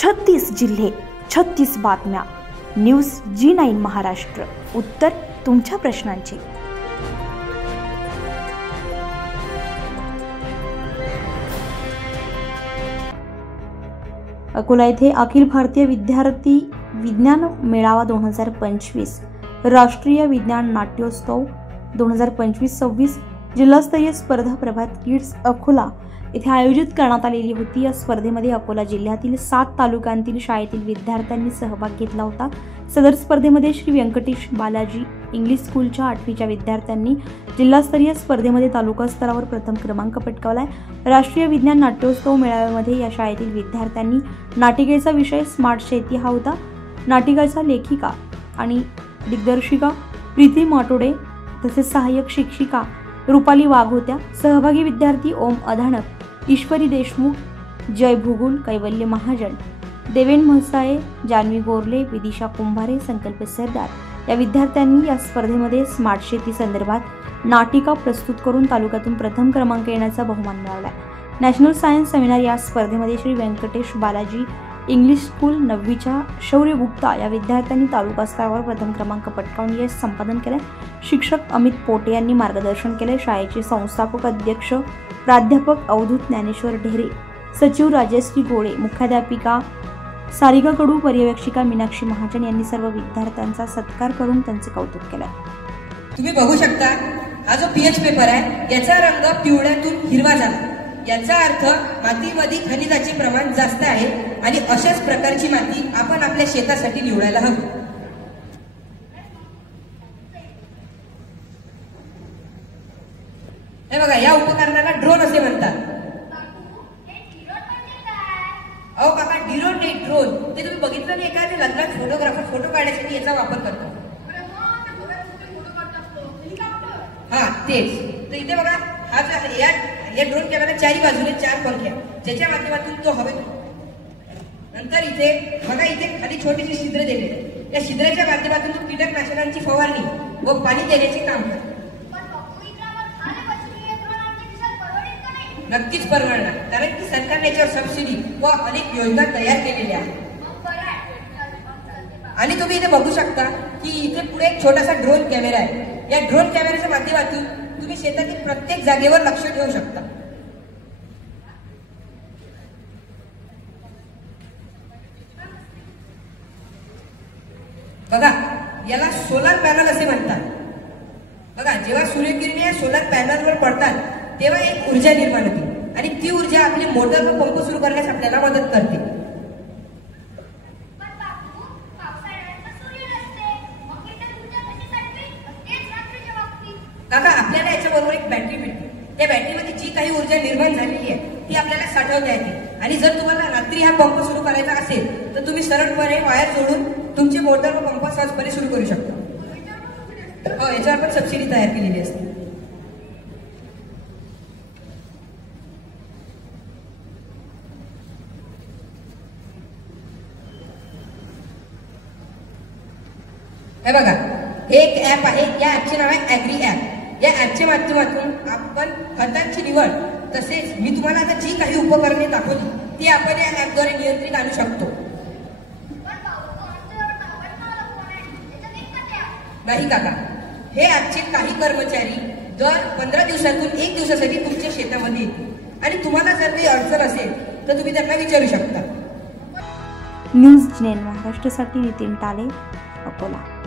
36 जिल्हे, 36 बातम्या. News G9 Maharashtra. उत्तर तुमच्या प्रश्नांचे. अकोला येथे अखिल भारतीय विद्यार्थी विज्ञान मेळावा 2025, राष्ट्रीय विज्ञान नाट्योत्सव 2025-26 जिल्हास्तरीय स्पर्धा प्रभात किड्स अकोला येथे आयोजित करण्यात आलेली होती. या स्पर्धेमध्ये अकोला जिल्ह्यातील 7 तालुक्यांतील शाळेतील विद्यार्थ्यांनी सहभाग घेतला होता. सदर स्पर्धेमध्ये श्री व्यंकटेश बालाजी इंग्लिश स्कूलच्या 8वीच्या विद्यार्थ्यांनी जिल्हास्तरीय स्पर्धेमध्ये तालुका स्तरावर प्रथम क्रमांक पटकावलाय. राष्ट्रीय विज्ञान नाट्योत्सव मेळाव्यामध्ये या शाळेतील विद्यार्थ्यांनी नाटिकेचा विषय स्मार्ट शेती हा होता. नाटिकाच्या लेखिका आणि दिग्दर्शिका प्रीती माटोडे तसेच सहाय्यक शिक्षिका रुपाली वाघ होत्या. सहभागी विद्यार्थी ओम अधाणक, ईश्वरी देशमुख, जय भुगुल, कैवल्य महाजन, देवेन म्हसाळे, जानवी गोरले, विदिशा कुंभारे, संकल्प सरदार या विद्यार्थ्यांनी या स्पर्धेमध्ये स्मार्ट शेती संदर्भात नाटिका प्रस्तुत करून तालुक्यातून प्रथम क्रमांक येण्याचा बहुमान मिळवला. नॅशनल सायन्स सेमिनार या स्पर्धेमध्ये श्री व्यंकटेश बालाजी इंग्लिश स्कूल 9वीच्या शौर्य गुप्ता या विद्यार्थ्यांनी तालुका स्तरावर प्रथम क्रमांक पटकावून यश संपादन केले. शिक्षक अमित पोटे यांनी मार्गदर्शन केले. शाळेचे संस्थापक अध्यक्ष प्राध्यापक अवधूत ज्ञानेश्वर ढेरे, सचिव राजश्री गोळे, मुख्याध्यापिका सारिका कडू, पर्यवेक्षिका मीनाक्षी महाजन यांनी सर्व विद्यार्थ्यांचा सत्कार करून त्यांचे कौतुक केले. तुम्ही बघू शकता हा जो पीएच पेपर आहे याचा रंग पिवळ्यातून हिरवा झाला. याचा अर्थ मातीमध्ये खनिजाचे प्रमाण जास्त आहे आणि अशाच प्रकारची माती आपण आपल्या शेतासाठी निवडायला हवी. हे बघा, या उपकरणाला ड्रोन असे म्हणतात. अहो काका, ड्रोन नाही, ड्रोन. ते तुम्ही बघितलं नाही का? ते लग्नात फोटोग्राफर फोटो काढण्यासाठी याचा वापर करतात. हा तेच. तर इथे बघा, हा जो या ड्रोन कॅमेरा चारी बाजूने 4 पंखे ज्याच्या माध्यमातून तो हवेत. नंतर इथे बघा, इथे खाली छोटीशी छिद्र दिले. या छिद्राच्या माध्यमातून तो कीटकनाशकांची फवारणी व पाणी देण्याचे काम करतो. नक्कीच परवडणार, कारण की सरकारने याच्यावर सबसिडी व अनेक योजना तयार केलेल्या आहेत. आणि तुम्ही इथे बघू शकता की इथे पुढे एक छोटासा ड्रोन कॅमेरा आहे. या ड्रोन कॅमेऱ्याच्या माध्यमातून तुम्ही शेतातील प्रत्येक जागेवर लक्ष ठेवू शकता. बघा, याला सोलार पॅनल असे म्हणतात. बघा, जेव्हा सूर्यकिरणे या सोलार पॅनलवर पडतात तेव्हा एक ऊर्जा निर्माण होते आणि ती ऊर्जा आपली मोटर व पंप सुरू करण्यास आपल्याला मदत करते. काका, आपल्याला याच्याबरोबर एक बॅटरी मिळते. त्या बॅटरीमध्ये जी काही ऊर्जा निर्माण झालेली आहे ती आपल्याला साठवता येते. आणि जर तुम्हाला रात्री हा पंप सुरू करायचा असेल तर तुम्ही सरळपणे वायर जोडून तुमची मोटर व पंप सहजपणे सुरू करू शकता. हो, याच्यावर पण सबसिडी तयार केलेली असते. हे बघा, हे एक ऍप आहे. या ऍपचे नाव आहे ऍग्री ऍप. या ऍपच्या माध्यमातून आपण खतांची निवड तसेच मी तुम्हाला आता जी काही उपकरणे दाखवली ती आपण या ऍपद्वारे नियंत्रित आणू शकतो. नाही काका, हे ऍपचे काही कर्मचारी दर 15 दिवसातून 1 दिवसासाठी तुमच्या शेतामध्ये येतील आणि तुम्हाला जर काही अडचण असेल तर तुम्ही त्यांना विचारू शकता. न्यूज G9 महाराष्ट्रासाठी नितीन टाले, अकोला.